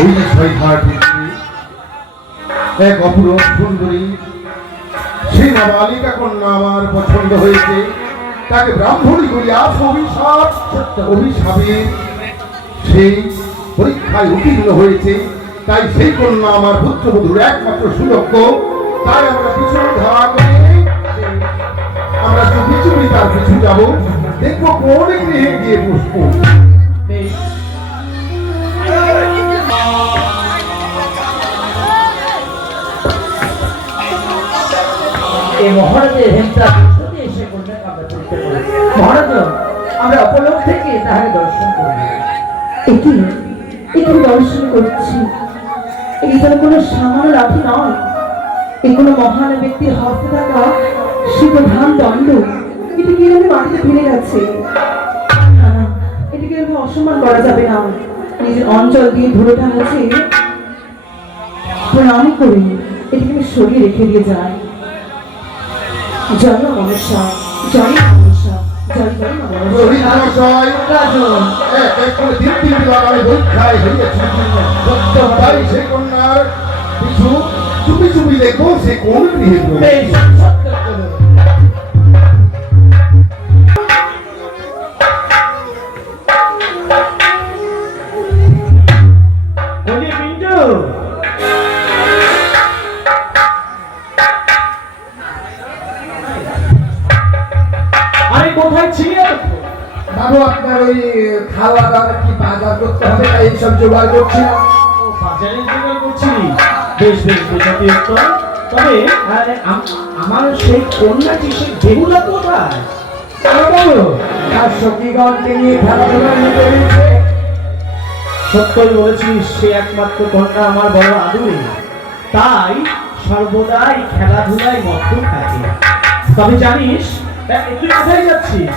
ওই যে ছয়ঘাট এক অপূর্ব সুন্দরী সেই নাবালিকা কন্যা আমার পছন্দ হয়েছে, তাকে ব্রাহ্মণী করিয়া অভিশাপে সেই পরীক্ষায় উত্তীর্ণ হয়েছে। তাই সেই কন্যা আমার পুত্রবধূর একমাত্র সুযোগ্য। তাই আমরা পিছনে ধারা করে আমরা চুপি চুপি তার পিছু যাবো, দেখবো কোন গৃহে গিয়ে বসবো। এই মহারাজের হিংসা প্রস্তুতি এসে করলেন আমরা চলতে পারি। মহারাজ আমরা অপলক থেকে তাহাকে দর্শন করি। এটি দর্শন করছি, এই যেন কোনো সামান্য লাঠি নয়, এই কোনো মহান ব্যক্তির হস্তে থাকা শিবধান দণ্ড। এটি কি আমি মাটিতে ফেলে গেছে? না, এটিকে আমি অসম্মান করা যাবে না। নিজের অঞ্চল দিয়ে ধুলোটা মুছে প্রণাম করে এটিকে আমি সরিয়ে রেখে দিয়ে যাই। জয় মনসা, জয় মনসা, জয় জয় চুপি চুপি দেখো সে কোন গৃহে। কোথায় ছিল বাবু? আপনার ওই খাওয়া দাওয়া কি বাজার করতে হবে, এইসব জোগাড় করছি। বাজারের জোগাড় করছি? বেশ বেশ বোঝাতে উত্তর। তবে আমার সেই কন্যাটি সেই বেহুলা কোথায়? তার সখীগণকে নিয়ে খেলাধুলা নিতে হয়েছে। সত্যই বলেছিস, সে একমাত্র কন্যা আমার বড় আদুরে, তাই সর্বদাই খেলাধুলায় মত্ত থাকে। তবে জানিস তুই কোথায় যাচ্ছিস?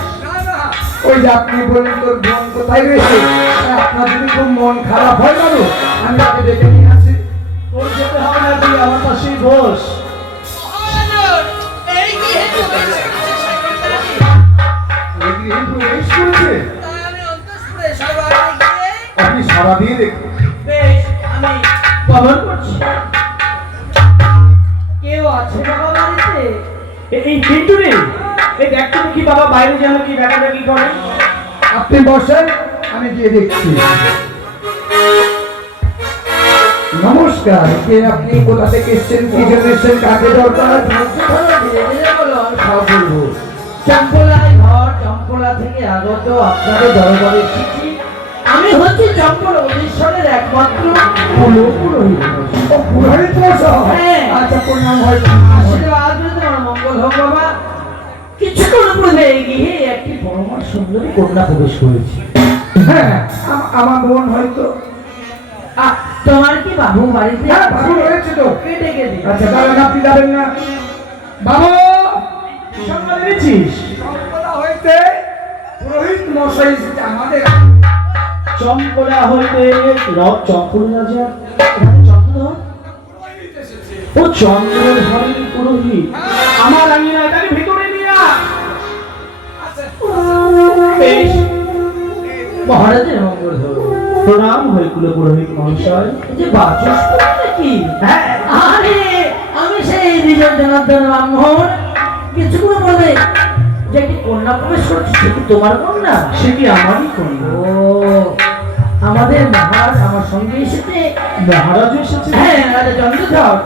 ওই যে আপনি বললেন তোর বোন কোথায় রয়েছে, আপনার যদি খুব মন খারাপ হয় বাবু, আমি তাকে ডেকে নিয়ে আসি। তোর যেতে হবে না, তুই আমার পাশেই বস। আপনি সারা দিয়ে দেখুন। আমি কভার করছি। কেউ আছে বাবা বাড়িতে? এই পিন্টু রে, এই দেখতে দেখি বাবা বাইরে যেন কি ডাকাডাকি করে। আপনি বসেন, আমি গিয়ে দেখছি। নমস্কার, কে আপনি? কোথা থেকে এসেছেন? কি জন্য এসেছেন? কাকে দরকার? সব বলবো। চম্পলায় ঘর, চম্পলা থেকে আগত আপনাদের দরবারে এসেছি। আমি হচ্ছি চম্পল অধীশ্বরের একমাত্র পুরোহিত। পুরোহিত মশাই? হ্যাঁ। আচ্ছা, প্রণাম হয়। আশীর্বাদ করে তোমার মঙ্গল হোক বাবা। কিছুক্ষণ পূর্বে গিয়ে একটি পরমা সুন্দরী কন্যা প্রবেশ করেছে। হ্যাঁ, আমার বোন হয়তো। তোমার কি বাবু বাড়িতে? হ্যাঁ, বাবু রয়েছে তো। কেটে কেটে। আচ্ছা, দাঁড়ান, আপনি যাবেন না। বাবু, সংবাদ এনেছিস? চম্পলা হইতে পুরোহিত মশাই এসেছে আমাদের। চম্পলা হইতে চম্পল রাজা চন্দ্রধর? ও চন্দ্রধরের পুরোহিত আমার আঙিনা, তাকে ভিতরে নিয়ে বেশ। মহারাজের মঙ্গল হোক। প্রণাম হয় কুল পুরোহিত মহাশয়। যে বাচস্পতি নাকি? হ্যাঁ, আরে আমি সেই দ্বিজন জনার্দন ব্রাহ্মণ। কিছুক্ষণ বলে যে একটি কন্যা প্রবেশ করছে, সে কি তোমার কন্যা? সে কি আমারই কন্যা? ও, আমাদের মহারাজ আমার সঙ্গে এসেছে। মহারাজ এসেছে? হ্যাঁ, রাজা চন্দ্রধর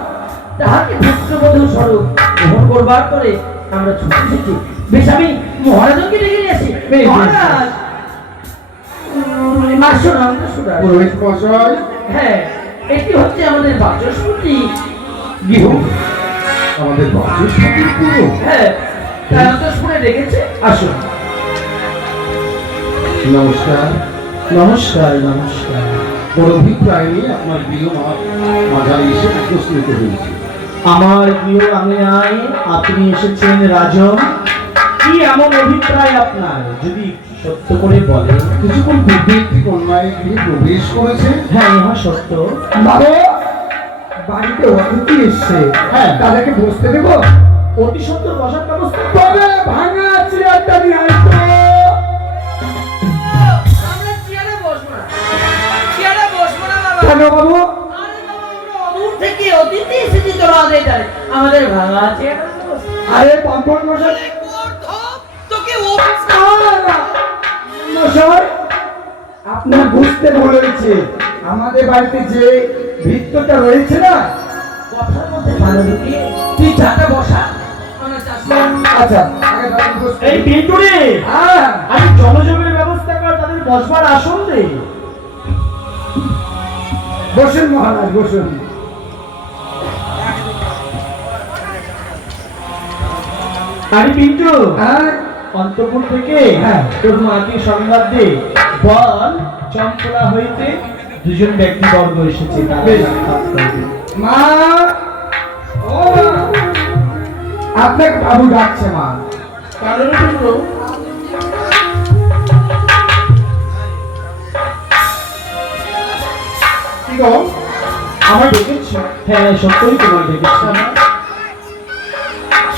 তাহাকে পুত্রবধূ স্বরূপ গ্রহণ করবার পরে আমরা ছুটে এসেছি। বেশ, আমি মহারাজকে ডেকে নিয়ে আসি। মহারাজ পুরোহিত মশাই, হ্যাঁ, এটি হচ্ছে আমাদের বাচস্পতি গৃহ। আমাদের বাচস্পতির পুরো? হ্যাঁ, তাই তো শুনে ডেকেছে। আসুন। নমস্কার। নমস্কার। নমস্কার। বড় অভিপ্রায় নিয়ে আপনার গৃহ মাঝারে এসে উপস্থিত হয়েছে। আমার গৃহ আঙিনায় আপনি এসেছেন রাজন। কি এমন অভিপ্রায় আপনার, যদি সত্য করে বলেন? কিছুক্ষণ পূর্বে একটি কন্যায় গৃহে প্রবেশ করেছে। হ্যাঁ, ইহা সত্য। বাবু, বাড়িতে অতিথি এসছে। হ্যাঁ, তাদেরকে বসতে দেবো? অতি সত্য বসার ব্যবস্থা। তবে ভাঙা চেয়ারটা নিয়ে আসতো। আমরা চেয়ারে বসবো না, চেয়ারে বসবো না বাবা। কেন বাবু? দূর থেকে অতিথি এসেছি তো রাধে তাই আমাদের ভাঙা আছে আরে পাম্পন মশাই, তোকে মশাই আপনার বুঝতে ভুল হয়েছে। আমাদের বাড়িতে যে ভিত্তটা রয়েছে না, কথার মধ্যে ভালো ঢুকিয়ে তুই চাটা বসা আমরা চাষ আচ্ছা আগে তাদের বসতে- এই পিন্টুরে হ্যাঁ, আমি জলযোগের ব্যবস্থা কর, তাদের বসবার আসন দে। বসুন মহারাজ বসুন। আরে পিন্টু, হ্যাঁ, অন্তপুর থেকে হ্যাঁ। তোর মাকে সংবাদ দে, বল চম্পলা হইতে দুজন ব্যক্তি বর্গ এসেছে, তাদের সাক্ষাৎ করবে। মা, ও মা, আপনাকে বাবু ডাকছে মা। কারণ পিন্টু, কি গো আমার ডেকেছ? হ্যাঁ, সত্যই তোমার ডেকেছ।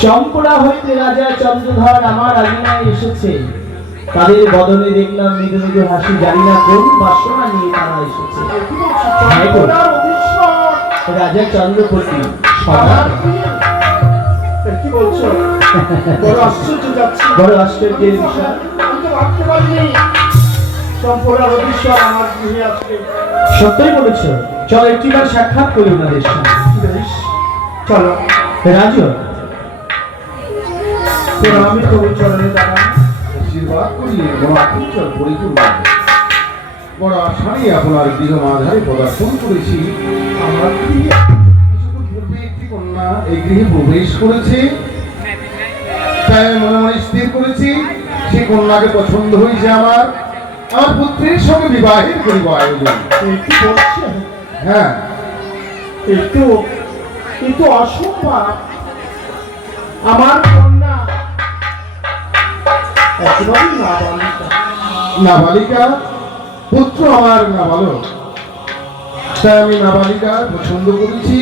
চম্পলা হইতে রাজা চন্দ্রধর আমার আঙিনায় এসেছে, তাদের বদনে দেখলাম মৃদু মৃদু হাসি, জানি না কোন বাসনা নিয়ে তারা এসেছে। হ্যাঁ গো, রাজা চন্দ্রপতি সদা কি বলছো? বড় আশ্চর্য যাচ্ছে। বড় আশ্চর্যের বিষয়। আমি তো ভাবতে পারিনি সম্পূর্ণ অধীশ্বর আমার গৃহে আজকে। সত্যই বলেছ, চল একটিবার সাক্ষাৎ করি ওনাদের সঙ্গে। বেশ, চলো। রাজু, আমি তো ওই চরণে দাঁড়ান আশীর্বাদ করি বড় আকুঞ্চল পরিপূর্ণ। বড় আশায় আপনার গৃহ মাঝারে পদার্পণ করেছি। আমার গৃহে কিছুক্ষণ পূর্বে একটি কন্যা এই গৃহে প্রবেশ করেছে, তাই আমি মনে মনে স্থির করেছি সেই কন্যাকে পছন্দ হয়েছে আমার পুত্রের সঙ্গে বিবাহের করিব আয়োজন। একটু বসছে, হ্যাঁ, একটু অসম্ভব। আমার কন্যা একেবারেই নাবালিকা। নাবালিকা, পুত্র আমার নাবালক, তাই আমি নাবালিকা পছন্দ করেছি।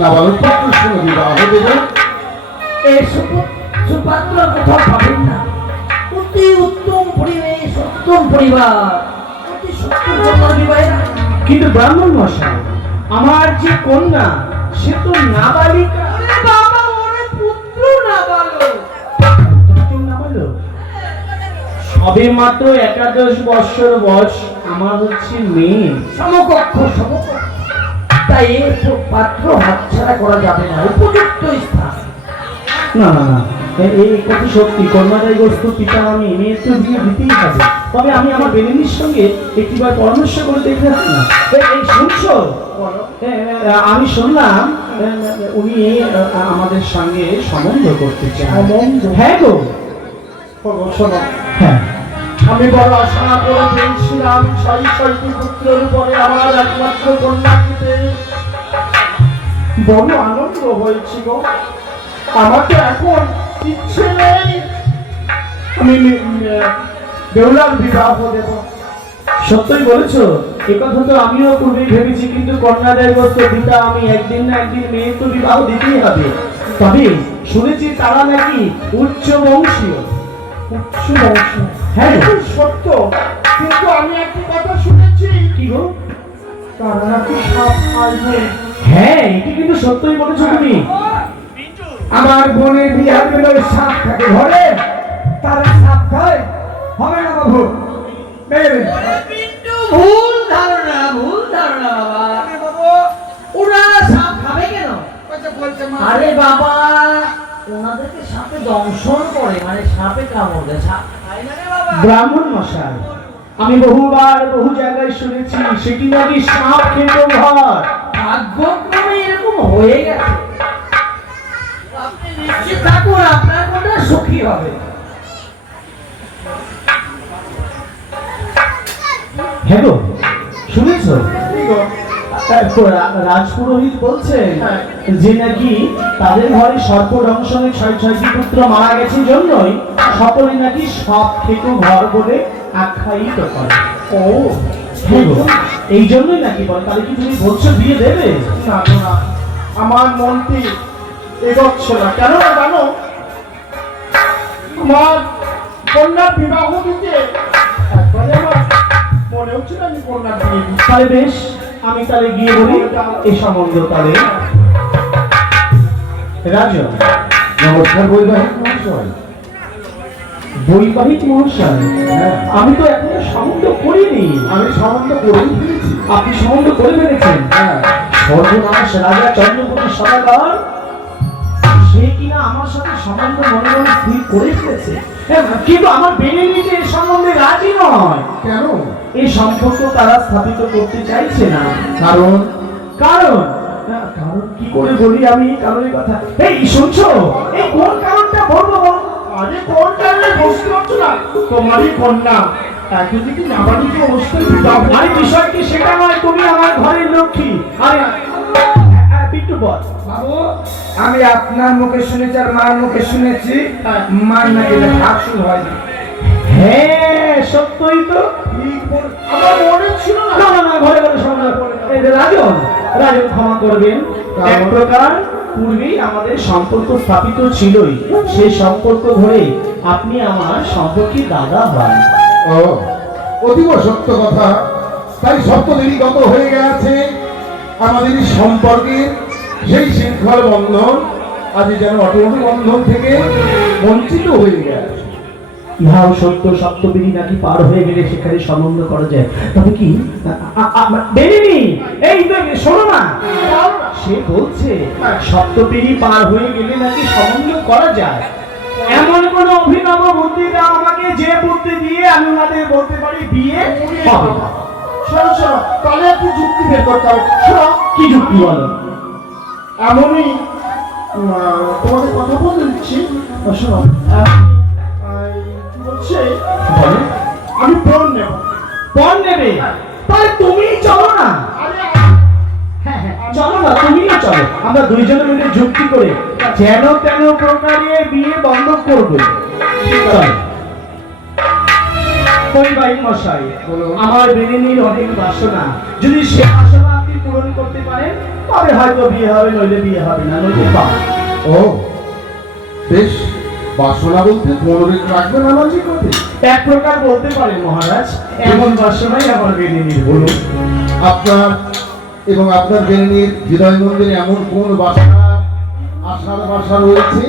নাবালক পুত্রের সঙ্গে বিবাহ দেব। এই সুপাত্র কোথাও পাবেন না। অতি উত্তম পরিবেশ, উত্তম পরিবার, অতি সুন্দর কন্যার বিবাহের কিন্তু ব্রাহ্মণ মশাই, আমার যে কন্যা সে তো নাবালিকা। আরে বাবা, ওরে পুত্র নাবালক। কেউ নাবালক? সবে মাত্র 11 বৎসর বয়স আমার হচ্ছে মেয়ে। সমকক্ষ। তাই এই পাত্র হাতছাড়া করা যাবে না, উপযুক্ত স্থান। না না না, এই কথা সত্যি, কন্যাদায়গ্রস্ত পিতা আমি, মেয়ের তো বিয়ে দিতেই হবে। তবে আমি আমার বেনিনির সঙ্গে একটিবার পরামর্শ করে দেখতে পারি না? এই শুনছো? আমি শুনলাম উনি আমাদের সঙ্গে সম্বন্ধ করতে চান। হ্যাঁ গো, শোনো, হ্যাঁ। আমি বড় আশা করে পেয়েছিলাম 6টি পুত্রের উপরে আমার একমাত্র কন্যাকে বড় আনন্দ হয়েছিল। আমাকে এখন ইচ্ছে নেই আমি বেহুলার বিবাহ দেব। সত্যই বলেছো, একথা তো আমিও পূর্বে ভেবেছি, কিন্তু কন্যাদায়গ্রস্ত পিতা আমি, একদিন না একদিন মেয়ের তো বিবাহ দিতেই হবে। তবে শুনেছি তারা নাকি উচ্চ বংশীয়। উচ্চ বংশ, হ্যাঁ গো। সত্য, কিন্তু আমি একটি কথা শুনেছি কি গো? তারা নাকি সাপ খাইবে। হ্যাঁ, এটি কিন্তু সত্যই বলেছো তুমি। আমার বোনের বিহার গেলে সাপ থাকে ঘরে, তারা সাপ খায়? হবে না বাবু। কিন্তু ভুল ধারণা বাবা। ওনারা সাপ খাবে কেন? আরে বাবা, ওনাদেরকে সাপে দংশন করে, মানে সাপে কামড় দেয়, সাপ খায় না রে বাবা। ব্রাহ্মণ মশাই, আমি বহুবার বহু জায়গায় শুনেছি সেটি নাকি সাপ খেত ঘর। ভাগ্যক্রমে এরকম হয়ে গেছে। আপনি নিশ্চিত থাকুন, আপনার কোনটা সুখী হবে। হ্যাঁ গো, শুনেছো? কি গো? রাজপুরোহিত বলছেন যে নাকি তাদের ঘরে সর্প দংশনে 6টি পুত্র মারা গেছে জন্যই সকলে নাকি সব খেতো ঘর বলে আখ্যায়িত করে। ও, হ্যাঁ গো, এই জন্যই নাকি বলে। তাহলে কি তুমি বলছো বিয়ে দেবে? না না, আমার মনটি এগোচ্ছে না। কেন না জানো, আমার কন্যার বিবাহ দিতে একবারে আমার মনে হচ্ছে না আমি কন্যার বিয়ে দিই। তাহলে বেশ, আমি তাহলে গিয়ে বলি এই সম্বন্ধ তাহলে। রাজন, নমস্কার বৈবাহিক মহাশয়। বৈবাহিক মহাশয়, আমি তো এখনো সম্বন্ধ করিনি। আমি সম্বন্ধ করেই ফেলেছি। আপনি সম্বন্ধ করে ফেলেছেন? হ্যাঁ, সর্বনাশ, রাজা চন্দ্রপতি সদাগর সে কিনা আমার সাথে সম্বন্ধ মনে মনে স্থির করে ফেলেছে, কিন্তু আমার বেনে নিতে এর সম্বন্ধে রাজি নয়। কেন? এই সম্পর্ক তারা স্থাপিত করতে চাইছে না। কারণ কারণ কারণ কি করে বলি আমি এই কারণের কথা? এই শুনছো, এই কোন কারণটা বলবো বলো? আরে কোন কারণে বুঝতে পারছো না? তোমারই কন্যা একদিকে নাবালিক অবস্থায় বিবাহ। আরে বিষয় কি সেটা নয়, তুমি আমার ঘরের লক্ষ্মী। আরে বিট্টু বল। বাবু, আমি আপনার মুখে শুনেছি আর মার মুখে শুনেছি মার নাকি ভাসুর হয় না। হ্যাঁ সত্যই তো। আমার মনে ছিল না। না না না, ঘরে ঘরে সমাধান। এই যে রাজন, রাজন ক্ষমা করবেন, এক প্রকার পূর্বেই আমাদের সম্পর্ক স্থাপিত ছিলই, সেই সম্পর্ক ধরে আপনি আমার সম্পর্কে দাদা হন। ও অতীব সত্য কথা। তাই সপ্তদিনই গত হয়ে গেছে আমাদের এই সম্পর্কের সেই শৃঙ্খল বন্ধন আজ যেন অটল বন্ধন থেকে বঞ্চিত হয়ে গেছে। ইহাও সত্য, সপ্তবিধি নাকি পার হয়ে গেলে সেখানে সম্বন্ধ করা যায়। তবে কি বেরিনি, এই তো শোনো না, সে বলছে সপ্তবিধি পার হয়ে গেলে নাকি সম্বন্ধ করা যায়। এমন কোন অভিনব বুদ্ধি দাও আমাকে, যে বুদ্ধি দিয়ে আমি ওনাদের বলতে পারি বিয়ে হবে না। শোনো শোনো, তাহলে একটু যুক্তি বের করতে হবে। শোনো, কি যুক্তি বলো? এমনই তোমাদের কথা বলে দিচ্ছি। শোনো, কি বলছে, বলো। আমি ফোন নেব। পণ নেবে? তাহলে তুমি চলো না। আরে হ্যাঁ হ্যাঁ, চলো না, তুমিও চলো। আমরা দুইজনে মিলে যুক্তি করে যেন তেন প্রকারে বিয়ে বন্ধ করবো। চলো। বৈবাহিক মশাই, আমার বেনিনীর অনেক বাসনা, যদি সে বাসনা আপনি পূরণ করতে পারেন তবে হয়তো বিয়ে হবে, নইলে বিয়ে হবে না, নইলে পাবে। ও বেশ, বাসনা বলতে মনোরেখ রাখবেন আমাকে কথা। এক প্রকার বলতে পারেন মহারাজ, এমন বাসনাই আমার বেনিনীর। বলুন, আপনার এবং আপনার বেনিনীর হৃদয় মন্দিরে এমন কোন বাসনা, আশার বাসা রয়েছে,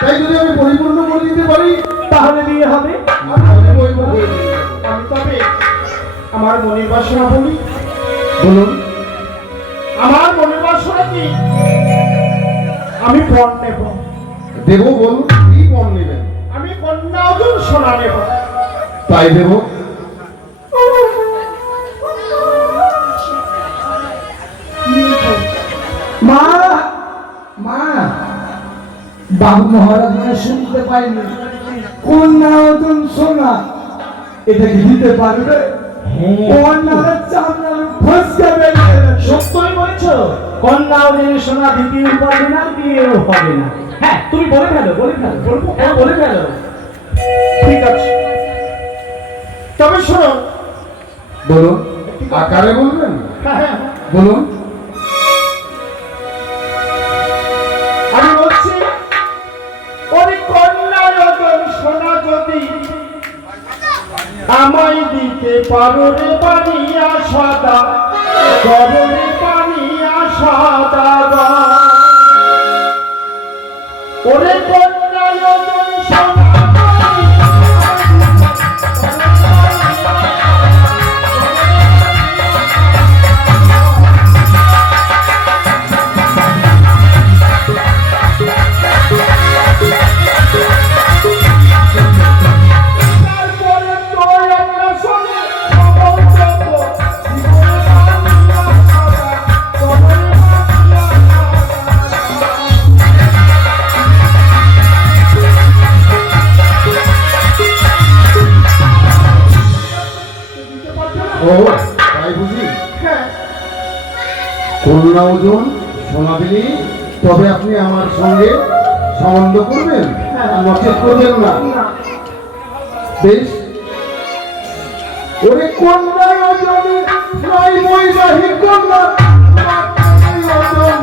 তাই যদি আমি পরিপূর্ণ করে দিতে পারি তাহলে বিয়ে হবে। তাহলে বৈবাহিক হয়ে যাবে। আমি তবে আমার মনের বাসনা বলি। বলুন। আমার মনের বাসনা কি, আমি ফোন নেব। দেব, বলুন কি মন নেবেন? আমি কন্যা ওজন সোনা নেব। তাই দেব। মা, মা, বাবু মহারাজ মানে শুনতে পাইনি। কোন না ওজন সোনা, এটা কি দিতে পারবে? কোন না চামড়া ফসকে বেরিয়ে গেছে। সত্যই বলেছো, কন্যা ওদের সোনা দ্বিতীয় পাবে না, বিয়েও হবে না। হ্যাঁ তুমি বলে ফেলো, বলে ফেলো, বলবো, হ্যাঁ বলে ফেলো। ঠিক আছে, তবে শোনো। বলুন, আকারে বলবেন? হ্যাঁ হ্যাঁ, বলুন। আমি বলছি, ওই কন্যা ওজন সোনা যদি আমায় দিতে পারো রে পানিয়া সাদা, করো রে পানিয়া সাদা। ওরে কন্যা ওজন সোনা ও তাই বুঝি। হ্যাঁ, কন্যা ওজন সোনা দিলি তবে আপনি আমার সঙ্গে সম্বন্ধ করবেন, নচেত করবেন না। বেশ, ওরে কন্যা ওজন নাই বৈবাহিক কন্যা ওজন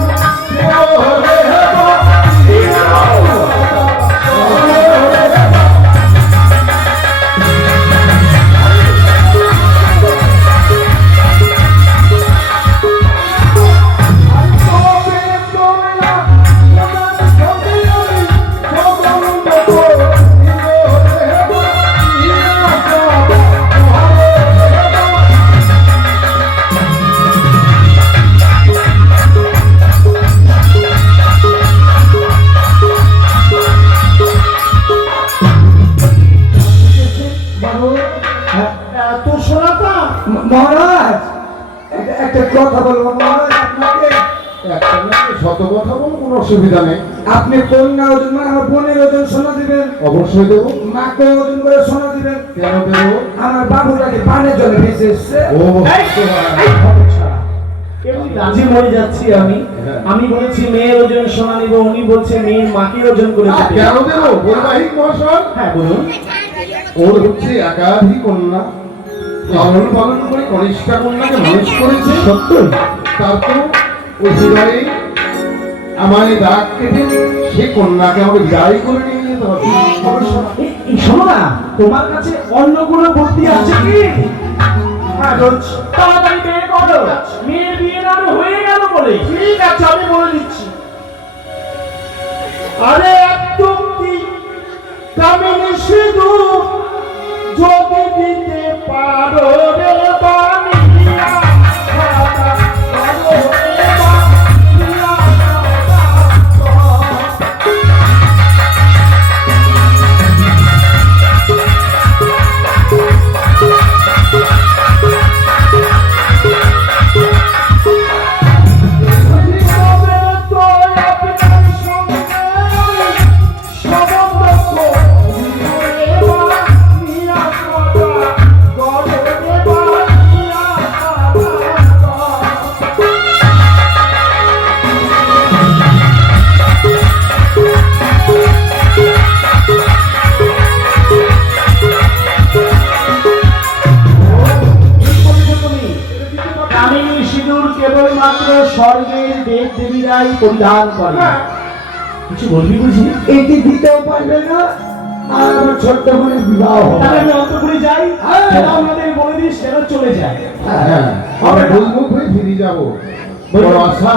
একটা কথা বলবো মহারাজ আপনাকে। একটা মেয়েকে শত কথা বল, কোনো অসুবিধা নেই। আপনি কন্যা ওজন মানে আমার বোনের ওজন সোনা দিবেন, অবশ্যই দেবো। মাকে ওজন করে সোনা দিবেন। কেন দেবো? আমার বাবুটাকে পানের জলে ভেসে এসছে। ও এমনি রাজি হয়ে যাচ্ছি আমি। হ্যাঁ। আমি বলেছি মেয়ের ওজন সোনা নিব, উনি বলছে মেয়ের মাকে ওজন করে দেবে। কেন দেবো বৈবাহিক মহাশয়? হ্যাঁ বলুন। ওর হচ্ছে একাধিক কন্যা, লালন পালন করে কনিষ্ঠা কন্যাকে মানুষ করেছে। সত্যই? তারপর ওই হৃদয়ে আমায় দাগ কেটে সে কন্যাকে আমাকে বিদায় করে নিয়ে যেতে হবে। এই শোনো না, তোমার কাছে অন্য কোনো বুদ্ধি আছে কি? হ্যাঁ বলছি, তাড়াতাড়ি বিয়ে করো। মেয়ের বিয়ে না হয়ে গেল বলে। ঠিক আছে, আমি বলে দিচ্ছি। আরে একদম কি কামিনী শুধু যদি দিতে পারো রে বানিয়া, পারো রে বানিয়া। কামিনী সিঁদুর কেবলমাত্র স্বর্গের দেব দেবীরাই পরিধান করে। কিছু বলবি বুঝি? এটি দিতেও পারবে না, আর আমার ছোট্ট বোনের বিবাহ হবে। তাহলে আমি অন্তপুরে যাই, সেটা আমাদের বলে দিস, সেটা চলে যায়। হ্যাঁ, আমরা ভুলমুখ হয়ে ফিরে যাবো। বড় আশা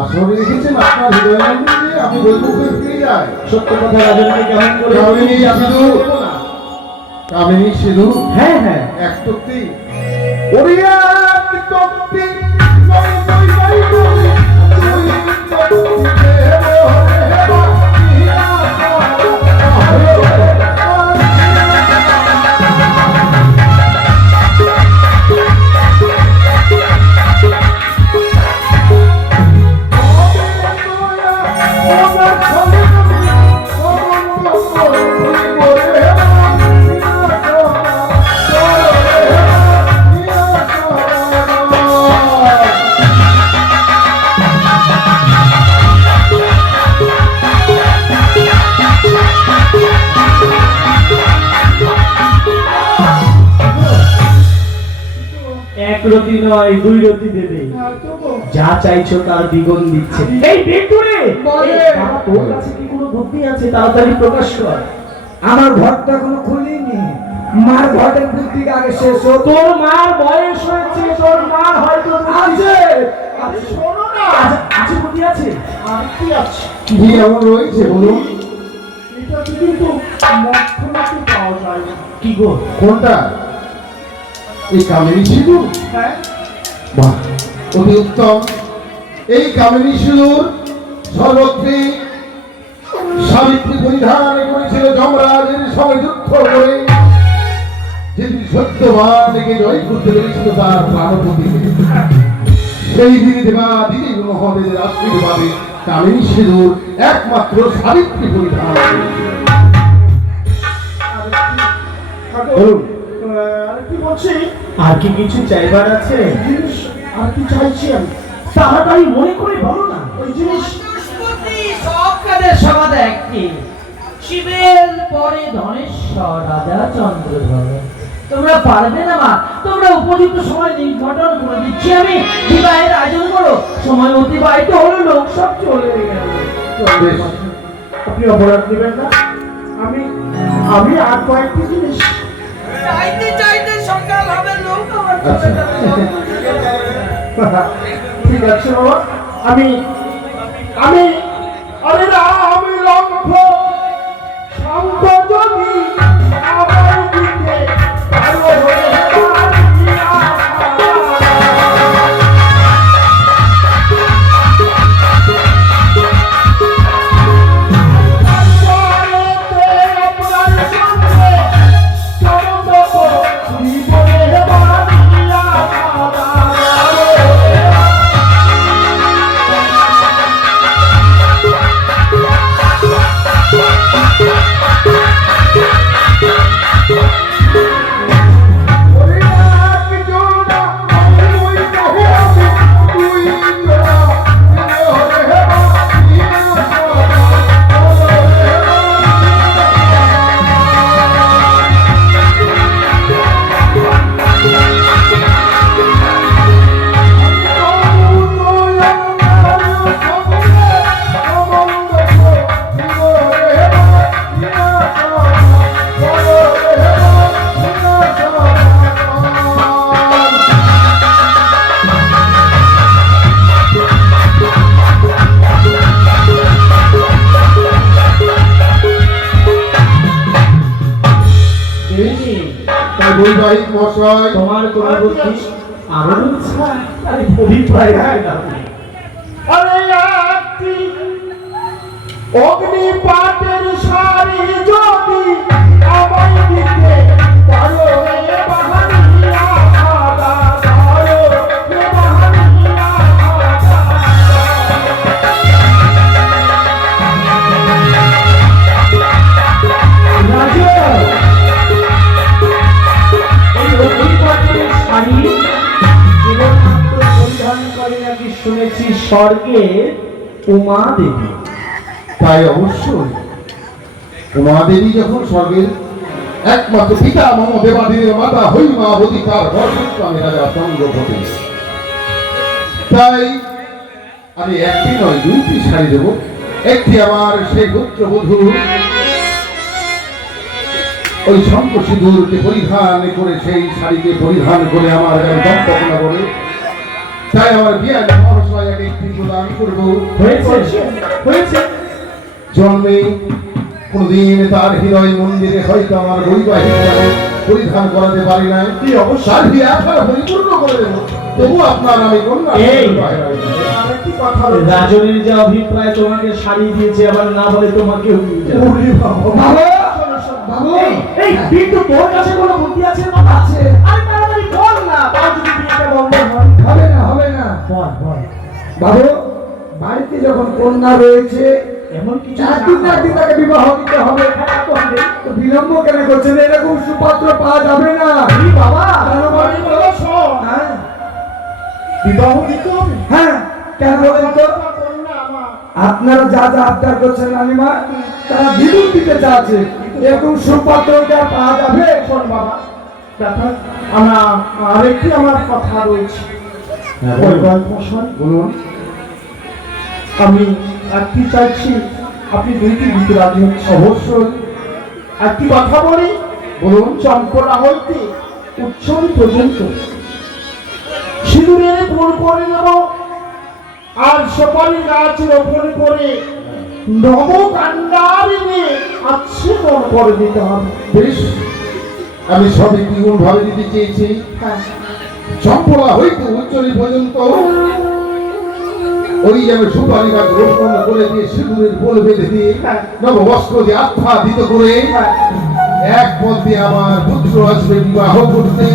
আসলে রেখেছেন আপনার হৃদয় মন্দিরে যে আমি ভুলমুখ হয়ে ফিরে যাই। সত্য কথা রাজনকে কেমন করে কামিনী সিঁদুর, কামিনী সিঁদুর হ্যাঁ হ্যাঁ এক তক্তি ওরিয়া এক তক্তি নই নই নই নই তুই তক্তি দেবো রে বানিয়া। এক রতি নয়, দুই রতি দেবে। যা চাইছো তার দ্বিগুণ দিচ্ছে। এই ভিক্টরি, বাবা তোর কাছে কি কোনো বুদ্ধি আছে? তাড়াতাড়ি প্রকাশ কর। আমার ঘরটা এখনো খুলিনি, মার ঘরের বুদ্ধিকে আগে শেষ হোক। তোর মার বয়স হয়েছে, তোর মার হয়তো আছে। আরে শোনো না, আছে বুদ্ধি আছে। আর কি আছে? কি এমন রয়েছে বলুন? এটা কিন্তু মক্ষমাতে পাওয়া যায় না। কি গো? কোনটা? এই কামিনী সিঁদুর? হ্যাঁ বাহ, অতি উত্তম। এই কামিনী সিঁদুর সর্বত্রে সাবিত্রী পরিধান করেছিল যমরাজের সঙ্গে যুদ্ধ করে, যেদিন সত্যবানকে জয় করতে পেরেছিল তার প্রাণপতিকে। সেই দিনে দেবাদিদেব মহাদেবের আশীর্বাদে কামিনী সিঁদুর একমাত্র সাবিত্রী পরিধান করেছিল। বলুন। আর কি বলছি? আর কি কিছু চাইবার আছে? আর কি চাইছি আমি? তাড়াতাড়ি মনে করে বলো না। ওই জিনিস সব কাজের সমাধ একটি, শিবের পরে ধনেশ্বর রাজা চন্দ্রধর। তোমরা পারবে না মা, তোমরা উপযুক্ত সময় নির্ঘটন করে দিচ্ছি আমি। বিবাহের আয়োজন করো, সময় অতিবাহিত হলো, লোক সব চলে গেল। বেশ। আপনি অপরাধ দিবেন না। আমি আর কয়েকটি জিনিস চাইতে চাইতে সকাল হবে, লোক আমার আচ্ছা। ঠিক আছে বাবা। আমি আরে রাম লক্ষ্য শান্ত যদি আমার দিকে ভালো হয়ে বাড়িয়া। তারপরেতে আপনার সঙ্গে চরম জীবনের বাড়িয়া। বিবাহিত মশাই, তোমার কোন বুদ্ধি আরো রয়েছে? আরে অভিপ্রায় রাখে না। আরে একটি অগ্নিপাতের শাড়ি যদি আমায় দিতে পারো রে বাহানিয়া খাদা পারো রে বাহানিয়া খাদা। রাজা, এই অগ্নিপথের শাড়ি কেবলমাত্র পরিধান করে নাকি শুনেছি স্বর্গে উমা দেবী। তাই অবশ্যই উমা দেবী যখন স্বর্গের একমাত্র পিতা মম দেবাদেবীর মাতা হৈমাবতী, তার বর্ষস্বামী রাজা চন্দ্রপতি। তাই আমি একটি নয় দুইটি শাড়ি দেবো। একটি আমার সেই পুত্রবধূ ওই শঙ্খ সিঁদুরকে পরিধান করে, সেই শাড়িকে পরিধান করে আমার দম্পনা করে, তাই আমার বিয়ে মহাশয় একটি প্রদান করবো। হয়েছে হয়েছে জন্মে কোনদিন তার হৃদয় মন্দিরে হয়তো আমার বৈবাহিক জীবন পরিধান করাতে পারি নাই, কি অবশ্যই বিয়ে একবার পরিপূর্ণ করে দেবো। তবু আপনার আমি কন্যা এই। আরেকটি কথা রয়েছে। রাজনের যে অভিপ্রায় তোমাকে শাড়ি দিয়েছে, আবার না বলে তোমাকে ওরে বাবা, বাবা, বাবু, এই বিন্দু তোর কাছে কোনো বুদ্ধি আছে? বাবা আছে। আরে তাড়াতাড়ি বল না, তাও যদি বিয়েটা বন্ধ হয়। হবে না, হবে না। বল বল। বাবু, বাড়িতে যখন কন্যা রয়েছে এমন কিছু চার দিন তাকে বিবাহ দিতে হবে। হ্যাঁ, তো হবে। তো বিলম্ব কেন করছেন? এরকম সুপাত্র পাওয়া যাবে না। এই বাবা, কেন বলেন তো? হ্যাঁ, বিবাহ দিতে হবে? হ্যাঁ, কেন বলেন তো? আপনারা যা যা আবদার করছেন রানীমা, তারা বিদ্যুৎ দিতে চাচ্ছে। এরকম সুপাত্র কি আর পাওয়া যাবে? শোন বাবা, দেখো আরেকটি আমার কথা রয়েছে। হ্যাঁ, ওই বলুন। গল্প শোন। বলুন। আমি একটি চাইছি, আপনি দুইটি দিতে রাজি হচ্ছেন। অবশ্যই একটি কথা বলি, বলুন। চম্পলা হইতে উচ্ছল পর্যন্ত সিঁদুরের পুর করে নেব, আর সুপারি গাছ রোপণ করে নবকান্ডারিণী আচ্ছাদন করে দিতে হবে। বেশ, আমি সবই দ্বিগুণ ভাবে দিতে চেয়েছি। চম্পলা হইতে উচ্চরি পর্যন্ত ওই আমি সুপারি গাছ রোপণ করে দিয়ে সিঁদুরের বোল বেঁধে দিয়ে নববস্ত্র দিয়ে আচ্ছাদিত করে এক পথ দিয়ে আমার পুত্র আসবে বিবাহ করতে,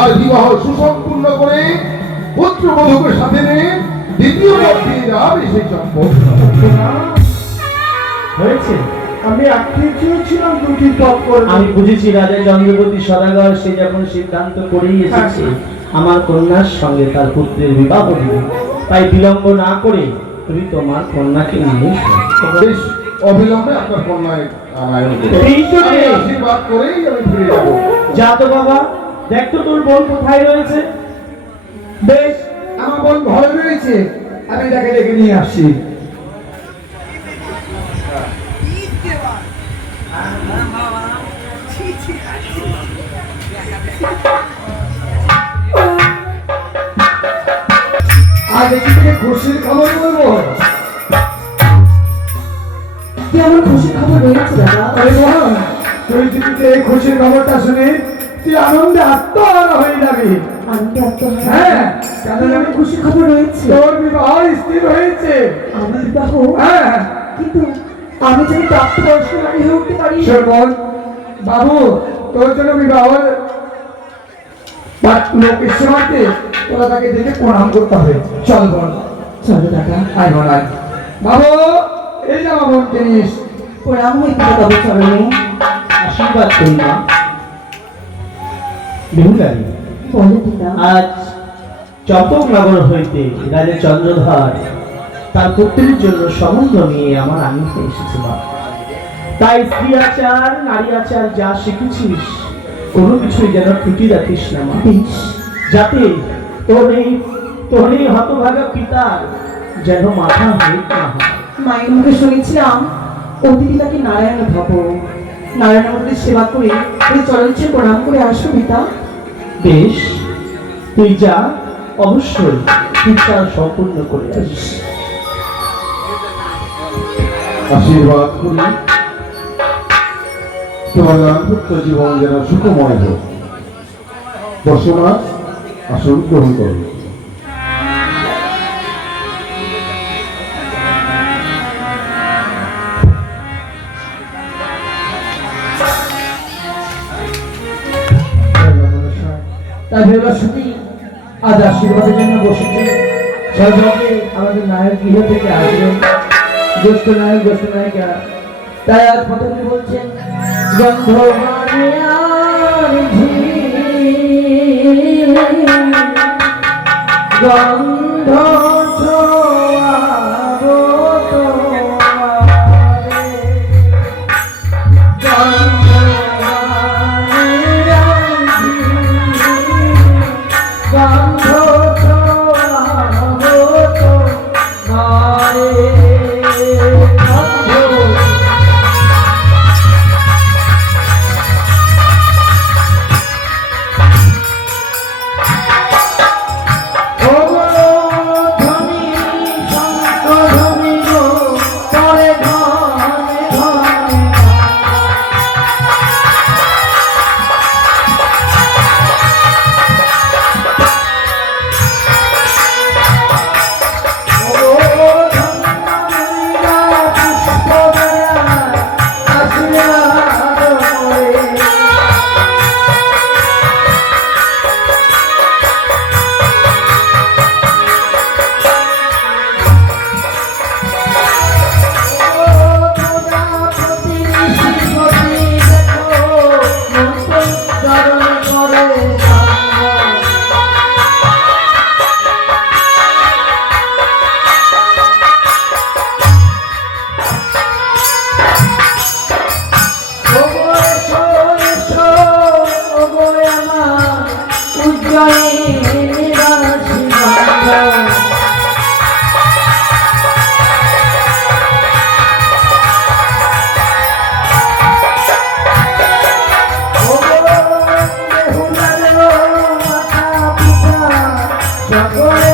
আর বিবাহ সুসম্পূর্ণ করে পুত্র বধূকে সাথে নিয়ে দ্বিতীয় পথ দিয়ে যাবে সেই চম্পক। হয়েছে? আমি একটি চেয়েছিলাম, দুটি পথ করে। আমি বুঝেছি রাজা চন্দ্রপতি সদাগর সে যখন সিদ্ধান্ত করেই এসেছে আমার কন্যার সঙ্গে তার পুত্রের বিবাহ দিবে, তাই বিলম্ব না করে তুমি তোমার কন্যাকে নিয়ে এসো। বেশ, অবিলম্বে আপনার কন্যায় আনায়ন করুন। এই তো রে। আমি আশীর্বাদ করেই আমি ফিরে যাবো। যা তো বাবা, দেখ তো তোর বোন কোথায় রয়েছে। বেশ, আমার বোন ঘরে রয়েছে, আমি তাকে ডেকে নিয়ে আসছি। আর দেখি থেকে খুশির খবর বলবো। কি এমন খুশির খবর রয়েছে দাদা? আরে বোন, তুই যদি এই খুশির খবরটা শুনি তুই আনন্দে আত্মহারা হয়ে যাবি। আনন্দে আত্মহারা? হ্যাঁ, কেন কি এমন জানি খুশির খবর রয়েছে? তোর বিবাহ স্থির হয়েছে। আমার বিবাহ? হ্যাঁ, কিন্তু আমি যদি প্রাপ্তবয়স্ক নারী হয়ে উঠতে পারি? শোন বোন, বাবু তোর জন্য বিবাহ লোক এসে মারতে, তোরা তাকে দেখে প্রণাম করতে হবে। চল বোন, চলো দাদা। আয় বোন আয়। বাবু, এই যে আমার বোনকে নিস। প্রণাম হইতে তবে চরণে। আশীর্বাদ করি মা। বিহুদারি, বলে পিতা। আজ চম্পকনগর হইতে রাজা চন্দ্রধর তার পুত্রের জন্য সম্বন্ধ নিয়ে আমার আঙিতে এসেছে মা। তাই স্ত্রী আচার নারী আচার যা শিখেছিস কোনো কিছুই যেন ত্রুটি রাখিস না মা, বেশ। যাতে তোর এই হতভাগা পিতার যেন মাথা হেট না হয়। মায়ের মুখে শুনেছিলাম অতিথি তাকে নারায়ণ ভাব, নারায়ণ আমাদের সেবা করে ওই চরণ ছুঁয়ে প্রণাম করে আসো পিতা। বেশ, তুই যা, অবশ্যই ইচ্ছা সম্পূর্ণ করে আসিস। আশীর্বাদ করি। তোমার দাম্পত্য জীবন যেন সুখময় হোক। বসুমা, আসন গ্রহণ করুন। তাই ভেবে শুনি আজ আশীর্বাদের জন্য বসেছে সহযোগে আমাদের নায়ক গৃহ থেকে আসবেন জ্যেষ্ঠ নায়িকা। তাই আর ফটোগুলি বলছেন গন্ধ গন্ধ ছোঁয়াবো তোমারে, গন্ধ গন্ধ ছোঁয়াবো তোমারে, গন্ধ সকলে